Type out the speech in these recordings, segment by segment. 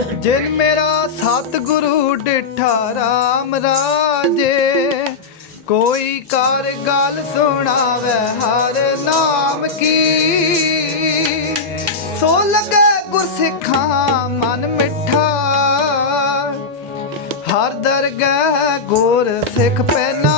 ਜਿਨ ਮੇਰਾ ਸਤਿਗੁਰੂ ਡਿਠਾ ਰਾਮ ਰਾਜੇ, ਕੋਈ ਕਰ ਗੱਲ ਸੁਣਾਵੇ ਹਰ ਨਾਮ ਕੀ। ਸੋ ਲਗੇ ਗੁਰਸਿੱਖਾਂ ਮਨ ਮਿੱਠਾ, ਹਰ ਦਰਗਾਹ ਗੁਰ ਸਿੱਖ ਪਹਿਨਾ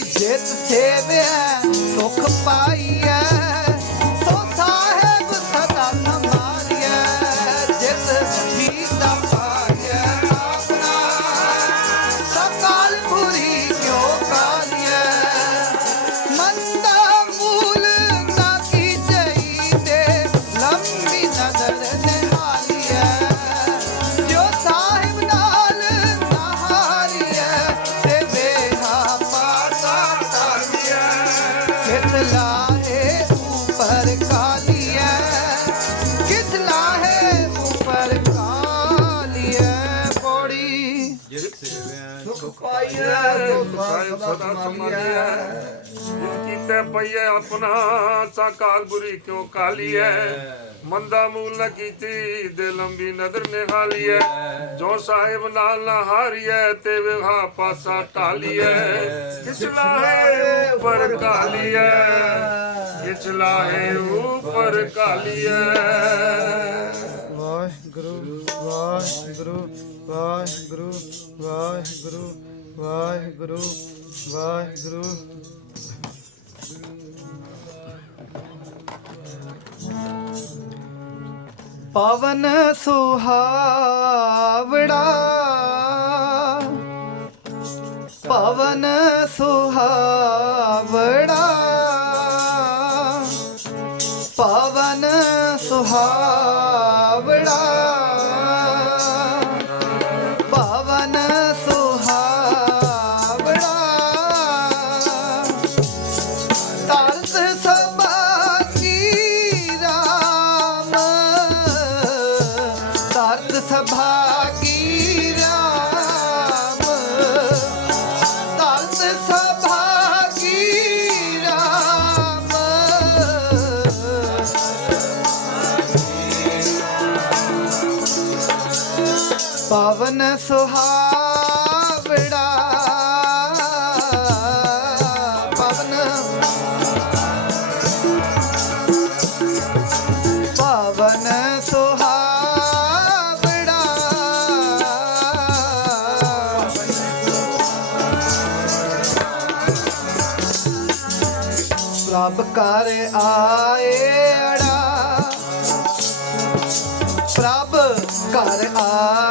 ਜਿਤ ਸੇਵਿਆ ਸੁਖ ਪਾਈਐ ਪਾਈਐ ਸੋ ਸਦਾ ਸਮਾਲੀਐ ਜਿਨ ਕੀਤੇ ਪਈਐ ਆਪਣਾ ਬੁਰੀ ਕਿਉ ਕਾਲੀਐ ਮੰਦਾ ਮੂਲ ਨ ਕੀਤੀ ਦੇ ਲੰਬੀ ਨਦਰ ਨਿਹਾਲੀਐ ਜੋ ਸਾਹਿਬ ਨਾਲ ਨਾ ਹਾਰੀਐ ਤੇ ਵਿਹਾ ਪਾਸਾ ਢਾਲੀਐ ਕਿਛਲਾ ਹੈ ਉੱਪਰ ਕਾਲੀਐ ਕਿਛਲਾ ਹੈ ਉੱਪਰ ਕਾਲੀਐ ਵਾਹਿਗੁਰੂ ਵਾਹਿਗੁਰੂ ਵਾਹਿਗੁਰੂ ਵਾਹਿਗੁਰੂ। ਵਾਹਿਗੁਰੂ ਵਾਹਿਗੁਰੂ। ਪਵਨ ਸੁਹਾਵੜਾ ਪਵਨ ਸੁਹਾਵੜਾ ਪਵਨ ਸੁਹਾਵੜਾ ਪਵਨ ਸੁਹਾਵੜਾ ਪਵਨ। ਪਵਨ ਸੁਹਾਵੜਾ ਪ੍ਰਭ ਕਰ ਆਏ ਅੜਾ। ਪ੍ਰਭ ਕਰ ਆ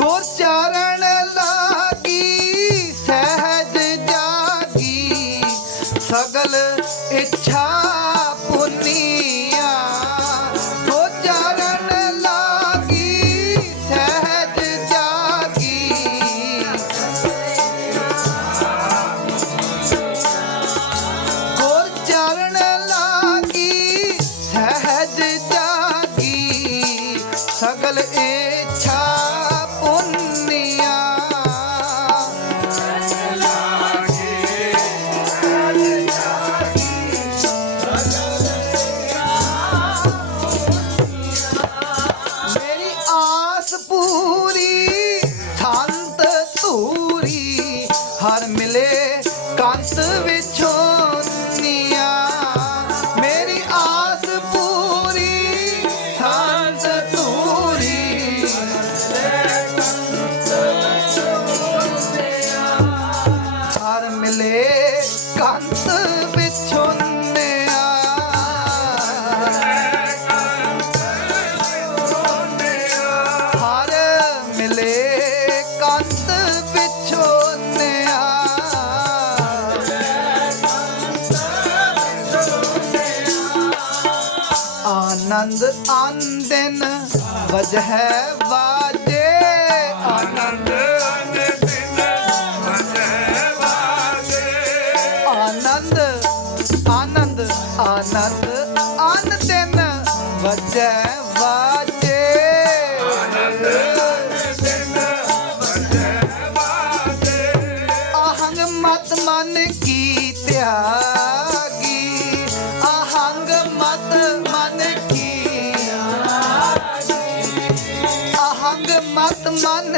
ਗੁਰ ਚਰਨ ਲਾਗੀ ਸਹਿਜ ਜਾਗੀ ਸਗਲ ਇੱਛਾ ਆਨੰਦ ਆਨੰਦਨ ਵਜਹ ਵਾਜੇ ਆਨੰਦ। sun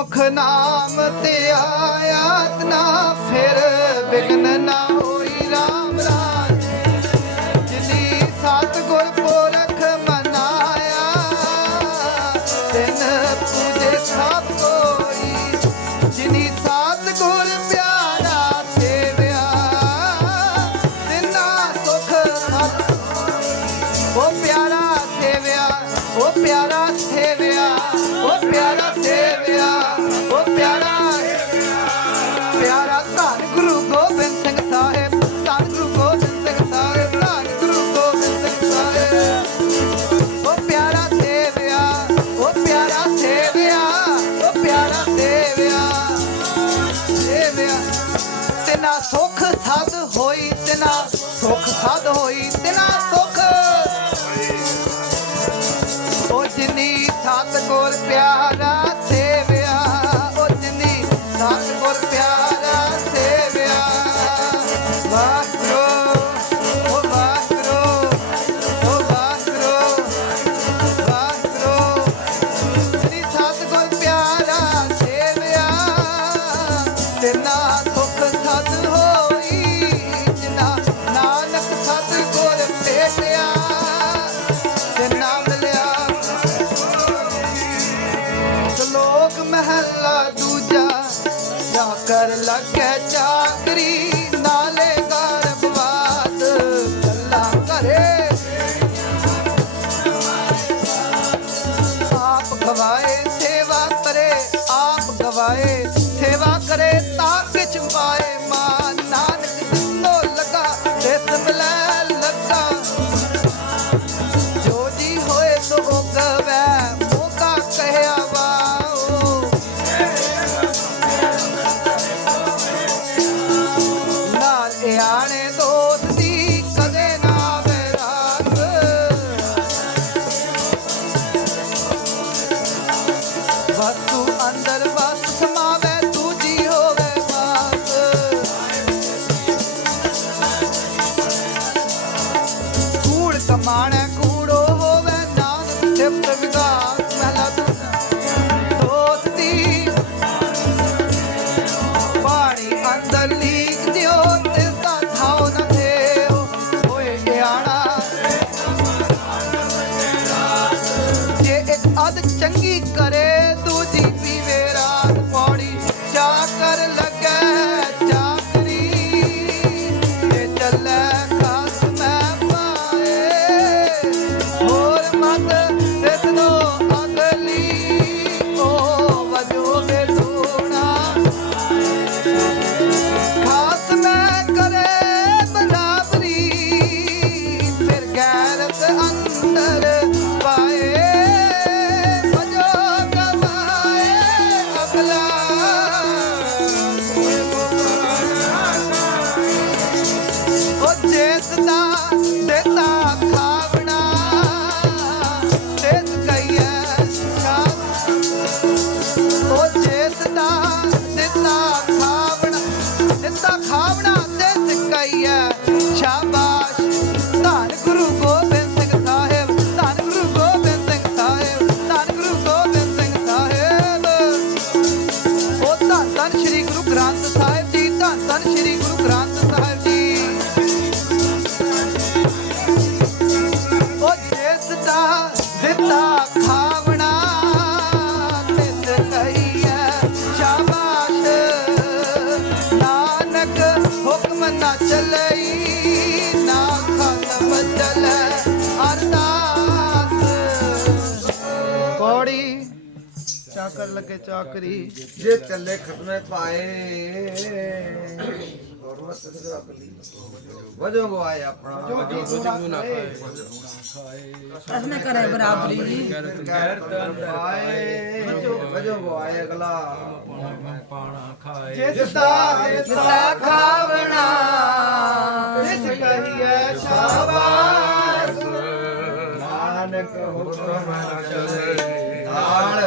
ਮੁਖ ਨਾਮ ਤੇ ਆਇਆਤ ਨਾ ਫਿਰ चाकरी Bak ਚਾਕਰ ਲੱਗੇ ਚਾਕਰੀ। ਜੇ ਚੱਲੇ ਖਤਮੇ ਪਾਏ। ਵਜੋ ਗਵਾਏ ਆਪਣਾ। ਵਜੋ ਵਜੋ ਨਾ ਖਾਏ ਅਸਨੇ ਕਰੇ ਬਰਾਬਰੀ। ਪਾਏ ਵਜੋ ਗਵਾਏ ਅਗਲਾ। ਪਾਣਾ ਖਾਏ। ਜਿਸ ਦਾ ਖਾਵਣਾ। ਜਿਸ ਕਹੀਏ ਸ਼ਾਬਾਸ਼। ਨਾਨਕ ਹੁਕਮ ਚਲੇ। ஆள